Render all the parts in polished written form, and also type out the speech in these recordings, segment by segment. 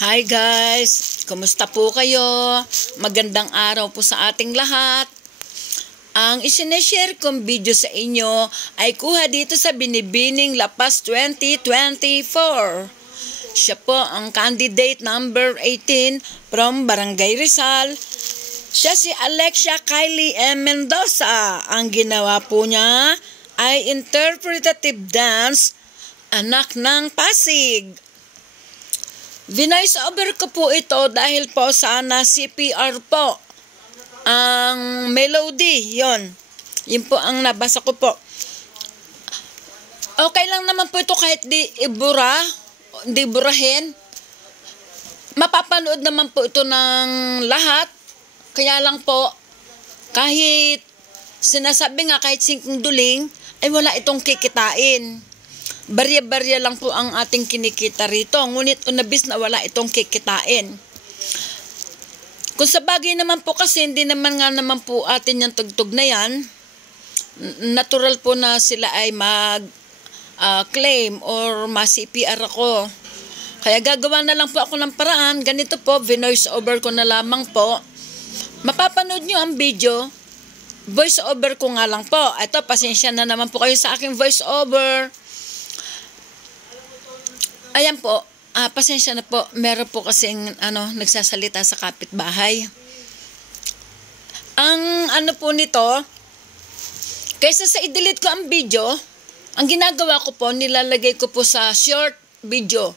Hi guys! Kumusta po kayo? Magandang araw po sa ating lahat. Ang isineshare kong video sa inyo ay kuha dito sa Binibining La Paz 2024. Siya po ang candidate number 18 from Barangay Rizal. Siya si Alexia Kylie M. Mendoza. Ang ginawa po niya ay interpretative dance, Anak ng Pasig. Vinoice over ko po ito dahil po sana CPR po ang melody, yon. Yun po ang nabasa ko po. Okay lang naman po ito kahit di burahin. Mapapanood naman po ito ng lahat. Kaya lang po, kahit sinasabi nga kahit singkong duling, ay wala itong kikitain. Barya-barya lang po ang ating kinikita rito. Ngunit unabis na wala itong kikitain. Kung sa bagay naman po kasi, hindi naman nga naman po atin yung tugtog na yan. Natural po na sila ay mag-claim or ma-CPR ako. Kaya gagawa na lang po ako ng paraan. Ganito po, vinoice over ko na lamang po. Mapapanood nyo ang video. Voice over ko nga lang po. Ito, pasensya na naman po kayo sa aking voice over. Ayan po, pasensya na po, meron po kasing nagsasalita sa kapitbahay. Ang po nito, kaysa sa i-delete ko ang video, ang ginagawa ko po, nilalagay ko po sa short video.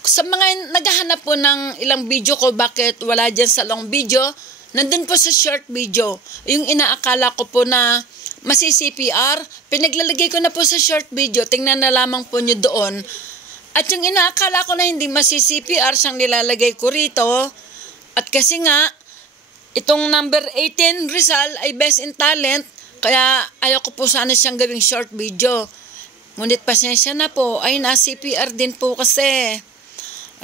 Sa mga naghahanap po ng ilang video ko, bakit wala dyan sa long video, nandun po sa short video. Yung inaakala ko po na masi-CPR, pinaglalagay ko na po sa short video, tingnan na lamang po nyo doon. At yung inaakala ko na hindi masi-CPR, siyang nilalagay ko rito. At kasi nga, itong number 18 Rizal ay best in talent, kaya ayaw ko po sana siyang gawing short video. Ngunit pasensya na po, ay na-CPR din po kasi.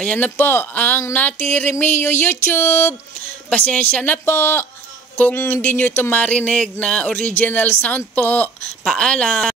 Ayan na po, ang Nati Remio YouTube. Pasensya na po kung hindi nyo ito marinig na original sound po. Paalam.